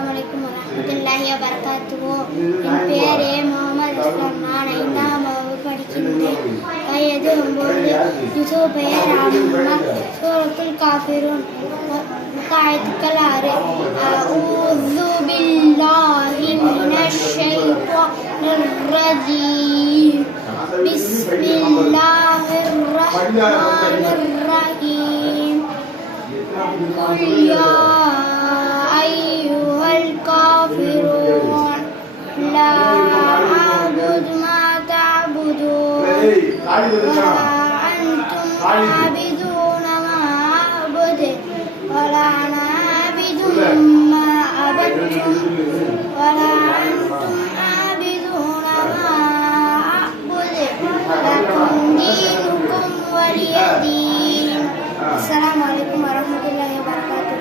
அஸ்ஸலாமுஅலைக்கும் வரஹ்மத்துல்லாஹி வபரகாத்துஹு. என் பேர் முகமது அஸ்லம். நான் 5ஆம் வகுப்பு படிக்கின்றேன். வயது 9. இசு பெயர் அம்மா. சூரத்துல் காஃபிரூன். ஆயத்துக்கள் 6. அஊது பில்லாஹி மினஷ் ஷைத்தானிர் ரஜீம். பிஸ்மில்லாஹிர் ரஹ்மானிர் ரஹீம். قل يا أيها الكافرون لا أعبد ما تعبدون ولا أنتم عابدون ما أعبد ولا أنا عابد ما عبدتم ولا أنتم عابدون ما أعبد لكم دينكم ولي دين. السلام عليكم ورحمة الله وبركاته.